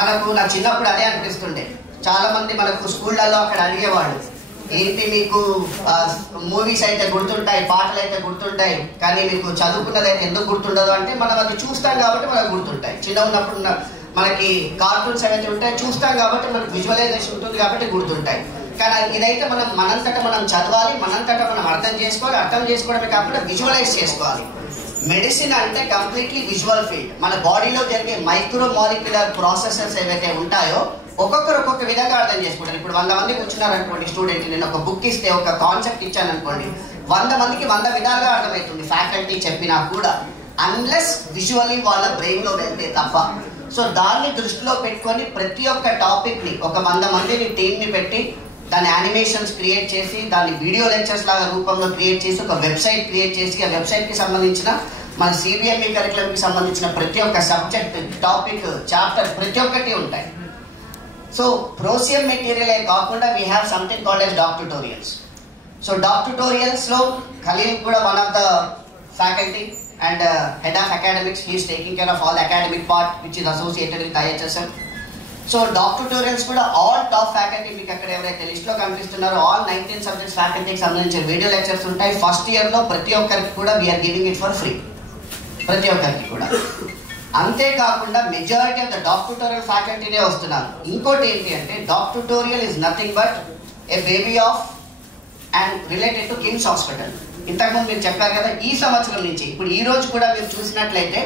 మనకు నా చిన్నప్పుడు అదే అనిపిస్తుండే. చాలా మంది మనకు స్కూళ్ళల్లో అక్కడ అడిగేవాళ్ళు, ఏంటి మీకు మూవీస్ అయితే గుర్తుంటాయి, పాటలు అయితే గుర్తుంటాయి, కానీ మీకు చదువుకున్నది అయితే ఎందుకు గుర్తుండదు అంటే, మనం అది చూస్తాం కాబట్టి మనకు గుర్తుంటాయి. చిన్న ఉన్నప్పుడు మనకి కార్టూన్స్ ఏవైతే ఉంటాయి చూస్తాం కాబట్టి మనకు విజువలైజేషన్ ఉంటుంది కాబట్టి గుర్తుంటాయి. కానీ ఇదైతే మనంతటా మనం చదవాలి, మనంతటా మనం అర్థం చేసుకోవాలి. అర్థం చేసుకోవడమే కాకుండా విజువలైజ్ చేసుకోవాలి. మెడిసిన్ అంటే కంప్లీట్లీ విజువల్ ఫీల్డ్. మన బాడీలో జరిగే మైక్రో మాలిక్యులర్ ప్రాసెసెస్ ఏవైతే ఉంటాయో ఒక్కొక్కరు ఒక్కొక్క విధంగా అర్థం చేసుకుంటారు. ఇప్పుడు 100 మంది కూర్చున్నారు అనుకోండి, స్టూడెంట్ నేను ఒక బుక్ ఇస్తే, ఒక కాన్సెప్ట్ ఇచ్చాను అనుకోండి, 100 మందికి 100 విధాలుగా అర్థమవుతుంది ఫ్యాకల్టీ చెప్పినా కూడా, అన్లెస్ విజువల్లీ వాళ్ళ బ్రెయిన్ లో వెళ్తే తప్ప. సో దాన్ని దృష్టిలో పెట్టుకొని ప్రతి ఒక్క టాపిక్ ని ఒక 100 మందిని టీమ్ ని పెట్టి దాని యానిమేషన్స్ క్రియేట్ చేసి, దాన్ని వీడియో లెక్చర్స్ లాగా రూపంలో క్రియేట్ చేసి, ఒక వెబ్సైట్ క్రియేట్ చేసి, ఆ వెబ్సైట్ కి సంబంధించిన మన సిబిఎంఈ కరికులం కి సంబంధించిన ప్రతి ఒక్క సబ్జెక్ట్, టాపిక్, చాప్టర్ ప్రతి ఒక్కటి ఉంటాయి. సో ప్రోసియం మెటీరియలే కాకుండా we have something called S doc tutorials. So doc tutorials లో ఖలీల్ కూడా one of the faculty and head of academics. He is taking care of all academic part which is associated with IHSM. So doc tutorials కూడా all top faculty, మీకు అక్కడ ఎవరైతే list లో కనిపిస్తున్నారో all 19 subjects ఫ్యాకల్టీకి సంబంధించిన video lectures ఉంటాయి. First year లో ప్రతి ఒక్కరికి కూడా we're giving it for free, ప్రతి ఒక్కరికి కూడా. అంతేకాకుండా majority of the doc tutorial ఫ్యాకల్టీనే వస్తున్నారు. ఇంకోటి ఏంటి అంటే, doc tutorial is nothing but a baby of and related to KIMS hospital. ఇంతకుముందు మీరు చెప్పారు కదా, ఈ సంవత్సరం నుంచి ఇప్పుడు ఈ రోజు కూడా మీరు చూసినట్లయితే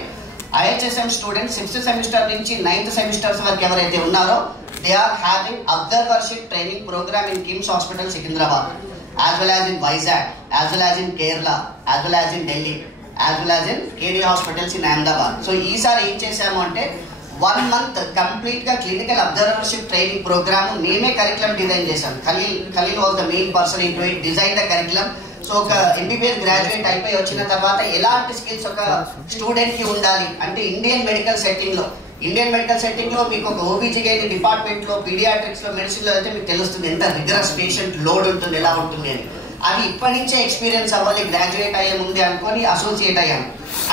IHSM స్టూడెంట్స్ 6th సెమిస్టర్ నుంచి 9th సెమిస్టర్స్ వరకు ఎవరైతే ఉన్నారో they are having observership training programme in KIMS hospital Secunderabad, as well as in Vizag, as well as in Kerala, as well as in Delhi, as well as in KD hospitals in Ahmedabad. So ఈసారి ఏం చేశాము అంటే 1 month complete గా clinical observership training programme మేమే curriculum design చేశాం. Khalil was the main person in to it, design the curriculum. So ఒక MBBS graduate అయిపోయి వచ్చిన తర్వాత ఎలాంటి స్కిల్స్ ఒక స్టూడెంట్ కి ఉండాలి అంటే, ఇండియన్ మెడికల్ సెట్టింగ్ లో మీకు ఒక OBGYN డిపార్ట్మెంట్ లో, పీడియాట్రిక్స్ లో, మెడిసిన్ లో అయితే మీకు తెలుస్తుంది ఎంత రిగరస్ పేషెంట్ లోడ్ ఉంటుంది, ఎలా ఉంటుంది అని. అది ఇప్పటి నుంచే ఎక్స్పీరియన్స్ అవ్వాలి, గ్రాడ్యుయేట్ అయ్యే ముందే అనుకొని అసోసియేట్ అయ్యాను.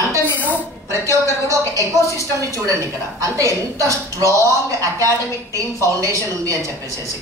అంటే మీరు ప్రతి ఒక్కరు కూడా ఒక ఎకో సిస్టమ్ ని చూడండి ఇక్కడ, అంటే ఎంత స్ట్రాంగ్ అకాడమిక్ టీమ్ ఫౌండేషన్ ఉంది అని చెప్పేసి.